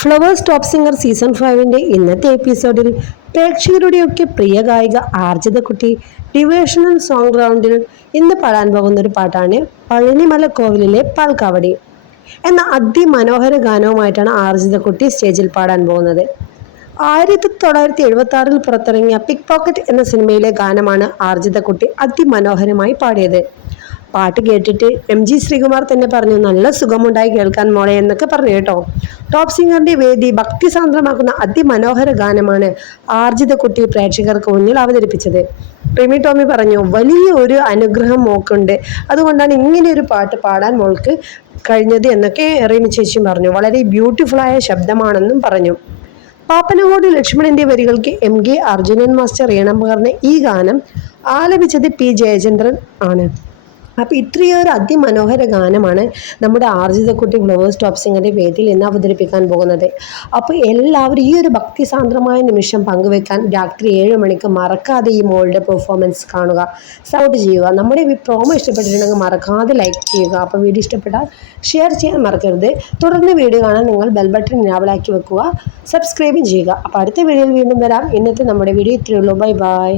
Flowers top singer season ഫൈവിന്റെ ഇന്നത്തെ എപ്പിസോഡിൽ പ്രേക്ഷകരുടെയൊക്കെ പ്രിയ ഗായിക ആർജിതക്കുട്ടി ഡിവേഷണൽ സോങ് ഗ്രൗണ്ടിൽ ഇന്ന് പാടാൻ പോകുന്ന ഒരു പാട്ടാണ് പഴനിമല കോവിലിലെ പാൽക്കാവടി എന്ന അതിമനോഹര ഗാനവുമായിട്ടാണ് ആർജിതക്കുട്ടി സ്റ്റേജിൽ പാടാൻ പോകുന്നത്. ആയിരത്തി തൊള്ളായിരത്തി എഴുപത്തി ആറിൽ പുറത്തിറങ്ങിയ പിക് പോക്കറ്റ് എന്ന സിനിമയിലെ ഗാനമാണ് ആർജിതക്കുട്ടി അതിമനോഹരമായി പാടിയത്. പാട്ട് കേട്ടിട്ട് എം ജി ശ്രീകുമാർ തന്നെ പറഞ്ഞു നല്ല സുഖമുണ്ടായി കേൾക്കാൻ മോളെ എന്നൊക്കെ പറഞ്ഞു കേട്ടോ. ടോപ്പ് സിംഗറിന്റെ വേദി ഭക്തി സാന്ദ്രമാക്കുന്ന അതിമനോഹര ഗാനമാണ് ആർജിത കുട്ടി പ്രേക്ഷകർക്ക് മുന്നിൽ അവതരിപ്പിച്ചത്. പ്രിമി ടോമി പറഞ്ഞു വലിയ ഒരു അനുഗ്രഹം മോക്കുണ്ട്. അതുകൊണ്ടാണ് ഇങ്ങനെ ഒരു പാട്ട് പാടാൻ മോൾക്ക് കഴിഞ്ഞത് എന്നൊക്കെ റീമി ചേച്ചി പറഞ്ഞു. വളരെ ബ്യൂട്ടിഫുള്ളായ ശബ്ദമാണെന്നും പറഞ്ഞു. പാപ്പനകോട് ലക്ഷ്മണന്റെ വരികൾക്ക് എം കെ അർജുനൻ മാസ്റ്റർ ഈണം പകർന്ന ഈ ഗാനം ആലപിച്ചത് പി ജയചന്ദ്രൻ ആണ്. അപ്പോൾ ഇത്രയൊരു അതിമനോഹര ഗാനമാണ് നമ്മുടെ ആർജിതക്കുട്ടി ഫ്ലവേഴ്സ് ടോപ്പ് സിംഗറിന്റെ വേദിയിൽ ഇന്ന് അവതരിപ്പിക്കാൻ പോകുന്നത്. അപ്പോൾ എല്ലാവരും ഈ ഒരു ഭക്തിസാന്ദ്രമായ നിമിഷം പങ്കുവെക്കാൻ രാത്രി ഏഴ് മണിക്ക് മറക്കാതെ ഈ മോളുടെ പെർഫോമൻസ് കാണുക. സപ്പോർട്ട് ചെയ്യുക. നമ്മുടെ ഈ പ്രോമോ ഇഷ്ടപ്പെട്ടിട്ടുണ്ടെങ്കിൽ മറക്കാതെ ലൈക്ക് ചെയ്യുക. അപ്പോൾ വീഡിയോ ഇഷ്ടപ്പെട്ടാൽ ഷെയർ ചെയ്യാൻ മറക്കരുത്. തുടർന്ന് വീഡിയോ കാണാൻ നിങ്ങൾ ബെൽ ബട്ടൺ നാവലാക്കി വെക്കുക. സബ്സ്ക്രൈബും ചെയ്യുക. അപ്പോൾ അടുത്ത വീഡിയോയിൽ വീണ്ടും വരാം. ഇന്നത്തെ നമ്മുടെ വീഡിയോ ഇത്രയേ ഉള്ളൂ. Bye bye